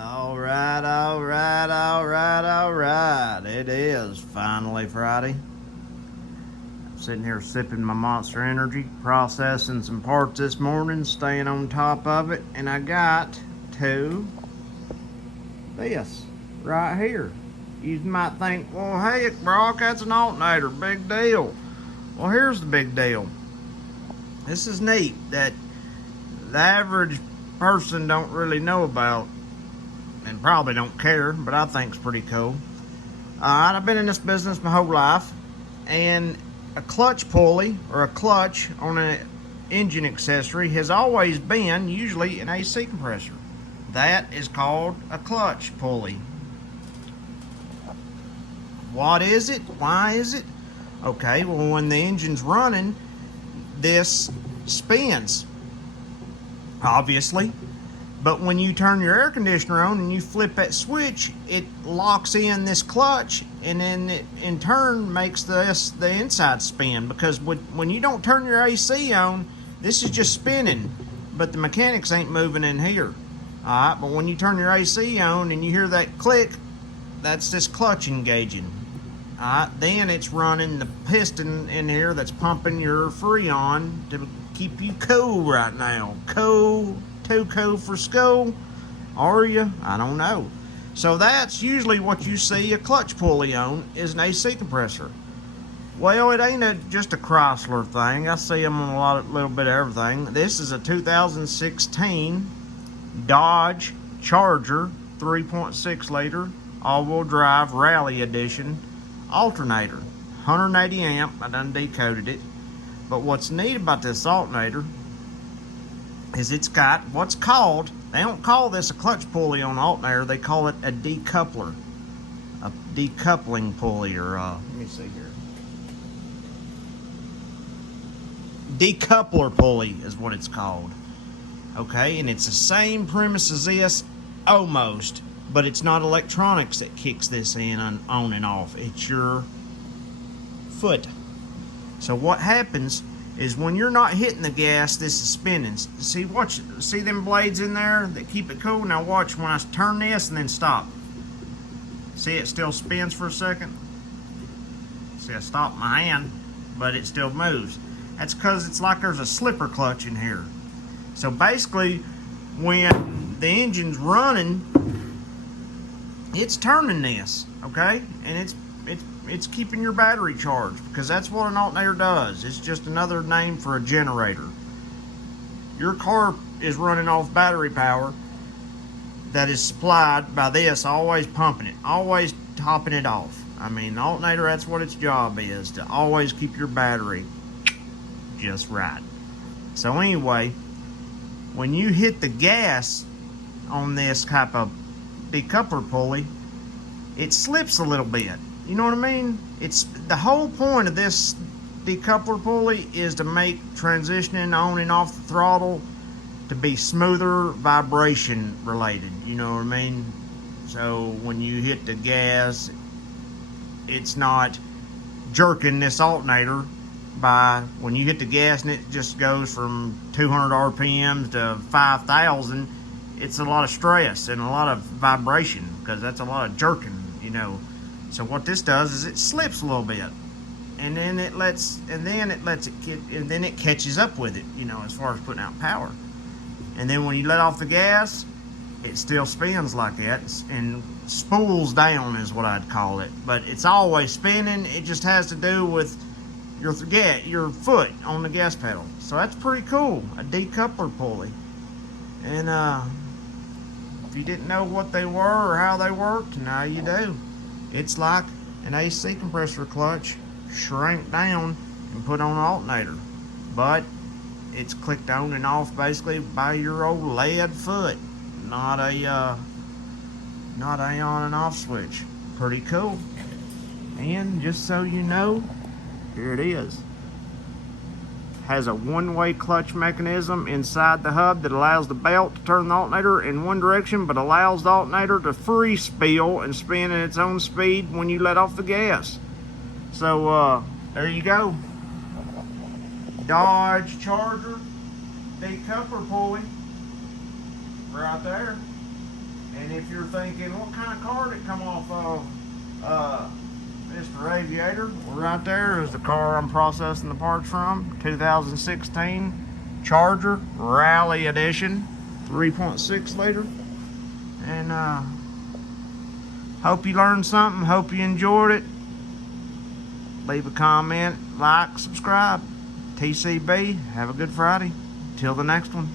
All right, all right, all right, all right. It is finally Friday. I'm sitting here sipping my Monster Energy, processing some parts this morning, staying on top of it, and I got to this right here. You might think, well, hey, Brock, that's an alternator, big deal. Well, here's the big deal. This is neat that the average person don't really know about and probably don't care, but I think it's pretty cool. Alright, I've been in this business my whole life, and a clutch pulley or a clutch on an engine accessory has always been usually an AC compressor. That is called a clutch pulley. What is it? Why is it? Okay, well, when the engine's running, this spins, obviously. But when you turn your air conditioner on and you flip that switch, it locks in this clutch, and then it in turn makes the inside spin, because when you don't turn your AC on, this is just spinning, but the mechanics ain't moving in here. Alright, but when you turn your AC on and you hear that click, that's this clutch engaging. Alright, then it's running the piston in here that's pumping your Freon to keep you cool right now. Cool. Too cool for school? Are you? I don't know. So that's usually what you see a clutch pulley on, is an AC compressor. Well, it ain't just a Chrysler thing. I see them on a little bit of everything. This is a 2016 Dodge Charger 3.6 liter all-wheel drive Rallye edition alternator. 180 amp. I done decoded it. But what's neat about this alternator is it's got what's called, they don't call this a clutch pulley on an alternator, they call it a decoupler. A decoupling pulley, or let me see here. Decoupler pulley is what it's called. Okay, and it's the same premise as this, almost, but it's not electronics that kicks this in on and off. It's your foot. So what happens is when you're not hitting the gas, this is spinning. See, watch, see them blades in there that keep it cool? Now watch when I turn this and then stop. See, it still spins for a second. See, I stopped my hand, but it still moves. That's because it's like there's a slipper clutch in here. So basically, when the engine's running, it's turning this, okay? And it's keeping your battery charged, because that's what an alternator does. It's just another name for a generator. Your car is running off battery power that is supplied by this, always pumping it, always topping it off. I mean, the alternator, that's what its job is, to always keep your battery just right. So anyway, when you hit the gas on this type of decoupler pulley, it slips a little bit. You know what I mean? It's the whole point of this decoupler pulley is to make transitioning on and off the throttle to be smoother, vibration related. You know what I mean? So when you hit the gas, it's not jerking this alternator by, when you hit the gas and it just goes from 200 RPMs to 5,000, it's a lot of stress and a lot of vibration, because that's a lot of jerking, you know. So what this does is it slips a little bit, and then it catches up with it, you know, as far as putting out power. And then when you let off the gas, it still spins like that, and spools down is what I'd call it. But it's always spinning. It just has to do with your foot on the gas pedal. So that's pretty cool, a decoupler pulley. And if you didn't know what they were or how they worked, now you do. It's like an AC compressor clutch shrank down and put on an alternator, but it's clicked on and off basically by your old lead foot, not a on and off switch. Pretty cool. And just so you know, here it is. Has a one-way clutch mechanism inside the hub that allows the belt to turn the alternator in one direction, but allows the alternator to free spill and spin at its own speed when you let off the gas. So there you go. Dodge Charger decoupler pulley right there. And if you're thinking, what kind of car did it come off of? Mr. Aviator, well, right there is the car I'm processing the parts from. 2016 Charger Rallye Edition, 3.6 liter. And hope you learned something. Hope you enjoyed it. Leave a comment, like, subscribe. TCB, have a good Friday. Till the next one.